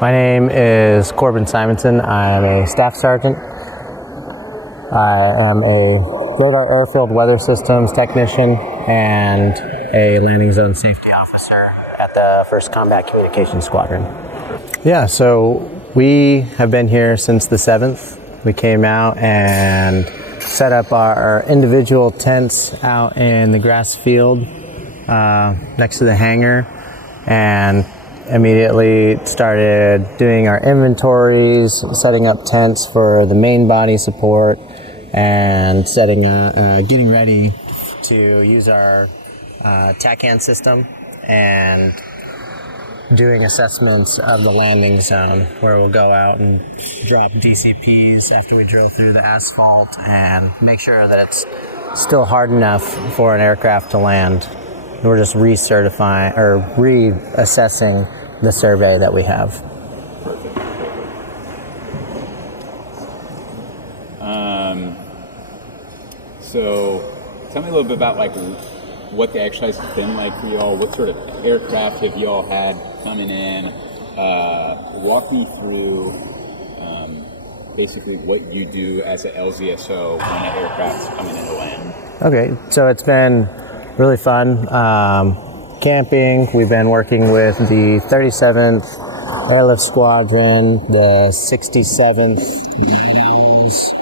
My name is Corbin Simonsen. I'm a Staff Sergeant. I am a radar Airfield Weather Systems technician and a landing zone safety officer at the 1st Combat Communications Squadron. Yeah, so we have been here since the 7th. We came out and set up our individual tents out in the grass field next to the hangar, and immediately started doing our inventories, setting up tents for the main body support, and getting ready to use our TACAN system and doing assessments of the landing zone, where we'll go out and drop DCPs after we drill through the asphalt and make sure that it's still hard enough for an aircraft to land. We're just recertifying or reassessing the survey that we have. Perfect. So tell me a little bit about what the exercise has been like for y'all. What sort of aircraft have y'all had coming in? Walk me through basically what you do as an LZSO when an aircraft's coming in to land. Okay, so it's been really fun. Camping, we've been working with the 37th Airlift Squadron, the 67th DVIDS,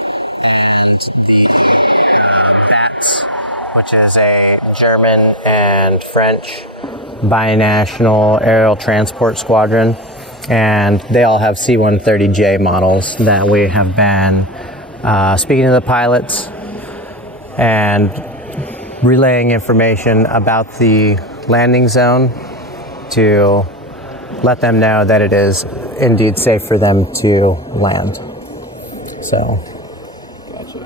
which is a German and French binational aerial transport squadron, and they all have C-130J models that we have been speaking to the pilots and relaying information about the landing zone to let them know that it is indeed safe for them to land. So. Gotcha.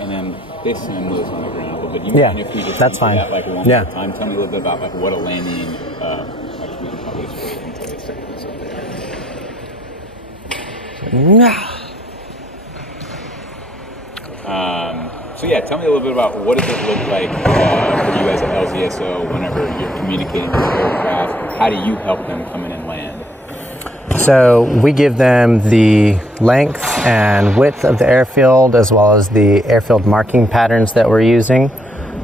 And then basically I'm losing on the ground a little bit. You mind if we just that's fine. That, one more time? Tell me a little bit about what a landing. Actually, we can probably just wait until they set this up there. So yeah, tell me a little bit about what does it look like for you as an LZSO whenever you're communicating with aircraft. How do you help them come in and land? So we give them the length and width of the airfield, as well as the airfield marking patterns that we're using.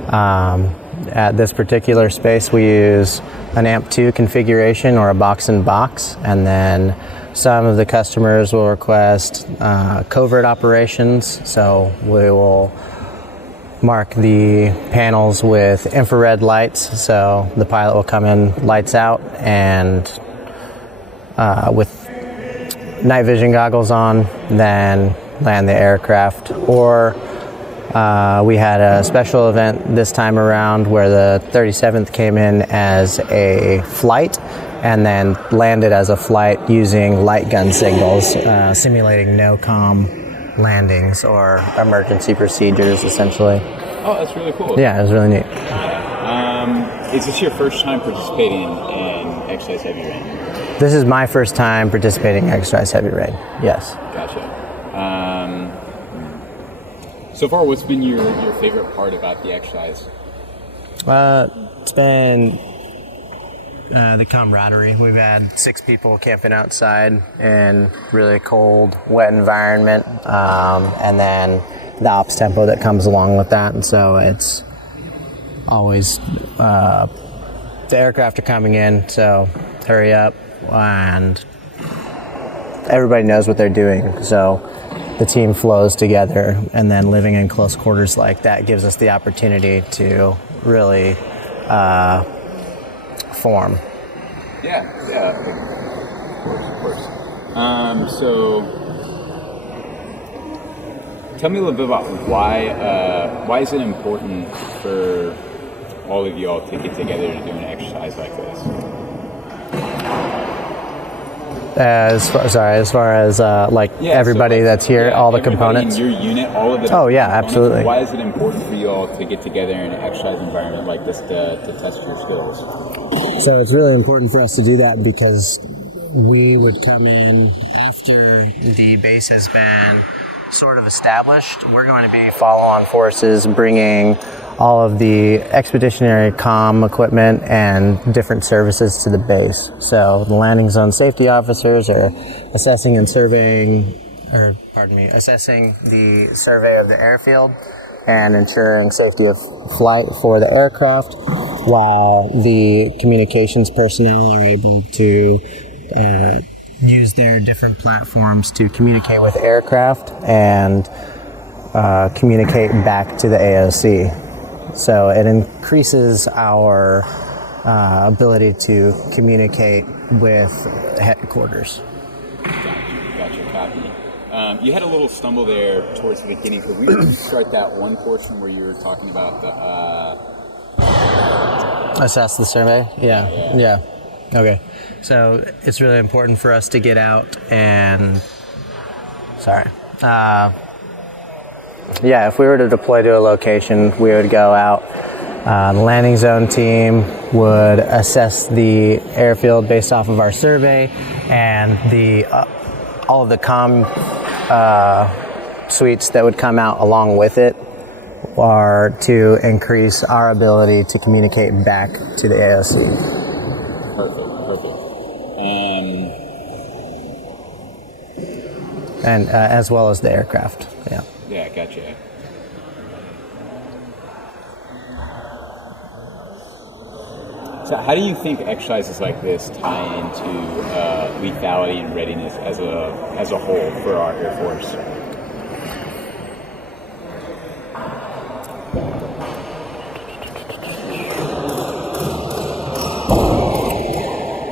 At this particular space, we use an AMP2 configuration or a box-in-box, and then some of the customers will request covert operations, so we will mark the panels with infrared lights, so the pilot will come in lights out and with night vision goggles on, then land the aircraft. Or we had a special event this time around where the 37th came in as a flight and then landed as a flight using light gun signals, simulating no-com landings or emergency procedures, essentially. Oh, that's really cool. Yeah, it was really neat. Is this your first time participating in Exercise Heavy Rain? This is my first time participating in Exercise Heavy Rain, yes. Gotcha. So far, what's been your favorite part about the exercise? It's been the camaraderie. We've had 6 people camping outside in really cold, wet environment, and then the ops tempo that comes along with that. And so it's always the aircraft are coming in, so hurry up, and everybody knows what they're doing. So the team flows together, and then living in close quarters like that gives us the opportunity to really form. Yeah, of course. So tell me a little bit about why is it important for all of y'all to get together to do an exercise like this? As far as everybody that's here, all the components. In your unit, all of the. Oh yeah, absolutely. Why is it important for you all to get together in an exercise environment like this to test your skills? So it's really important for us to do that because we would come in after the base has been sort of established, we're going to be follow-on forces bringing all of the expeditionary comm equipment and different services to the base. So the landing zone safety officers are assessing the survey of the airfield and ensuring safety of flight for the aircraft, while the communications personnel are able to use their different platforms to communicate with aircraft and communicate back to the AOC. So it increases our ability to communicate with headquarters. Gotcha, copy. You had a little stumble there towards the beginning. Could we start that one portion where you were talking about the... Assess the survey? Yeah. Okay. So it's really important for us to get out and... if we were to deploy to a location, we would go out. The landing zone team would assess the airfield based off of our survey, and all of the comm suites that would come out along with it are to increase our ability to communicate back to the AOC. Perfect. And as well as the aircraft. Yeah, gotcha. So how do you think exercises like this tie into lethality and readiness as a whole for our Air Force?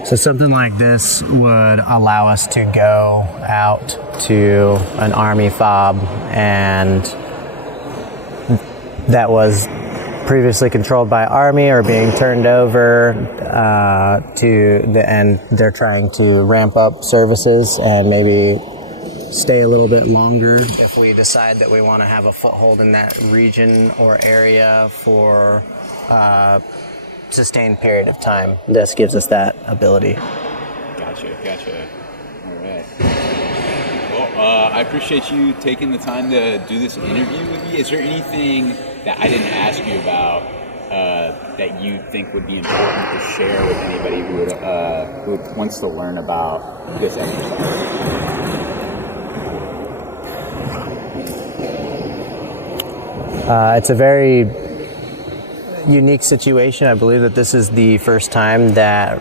So something like this would allow us to go out to an Army FOB and that was previously controlled by Army or being turned over and they're trying to ramp up services and maybe stay a little bit longer if we decide that we want to have a foothold in that region or area for sustained period of time. This gives us that ability. Gotcha. All right. Well, I appreciate you taking the time to do this interview with me. Is there anything that I didn't ask you about that you think would be important to share with anybody who wants to learn about this exercise? It's a very unique situation. I believe that this is the first time that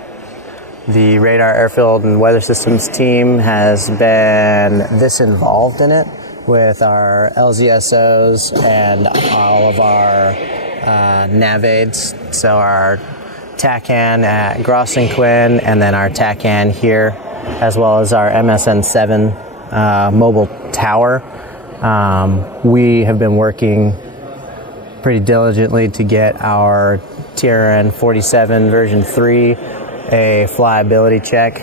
the Radar, Airfield, and Weather Systems team has been this involved in it with our LZSOs and all of our NAVAIDs. So our TACAN at Gross and Quinn, and then our TACAN here, as well as our MSN-7 mobile tower. We have been working pretty diligently to get our TRN 47 version 3 a flyability check,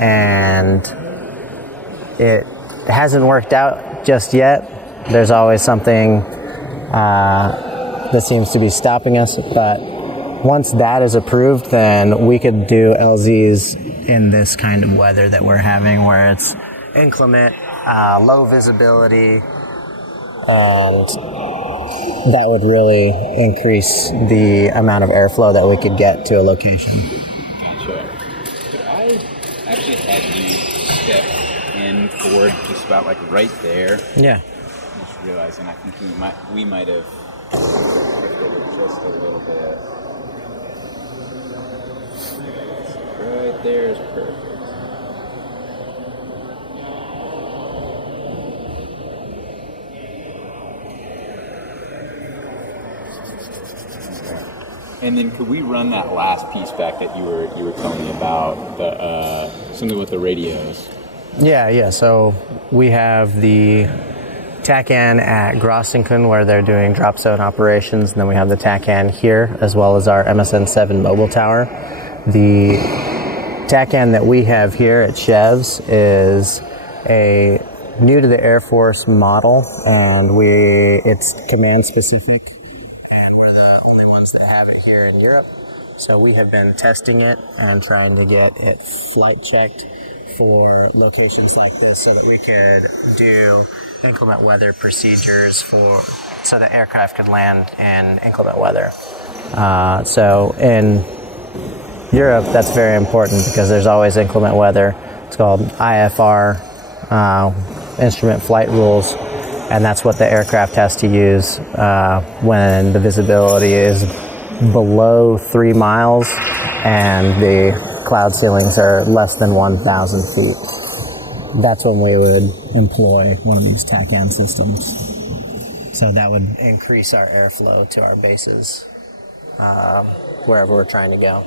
and it hasn't worked out just yet. There's always something that seems to be stopping us, but once that is approved, then we could do LZs in this kind of weather that we're having, where it's inclement, low visibility, and that would really increase the amount of airflow that we could get to a location. Gotcha. Could I actually have you step in forward just about like right there? Yeah. Just realizing I think we might have over just a little bit. Right there is perfect. And then could we run that last piece back that you were telling me about, the something with the radios? Yeah. So we have the TACAN at Gross and Quinn, where they're doing drop zone operations, and then we have the TACAN here, as well as our MSN-7 mobile tower. The TACAN that we have here at Chievres is a new to the Air Force model, and it's command specific. That have it here in Europe, So we have been testing it and trying to get it flight checked for locations like this so that we could do inclement weather procedures so the aircraft could land in inclement weather. So in Europe, that's very important because there's always inclement weather. It's called IFR, Instrument Flight Rules, and that's what the aircraft has to use when the visibility is below 3 miles and the cloud ceilings are less than 1,000 feet. That's when we would employ one of these TACAN systems. So that would increase our airflow to our bases wherever we're trying to go.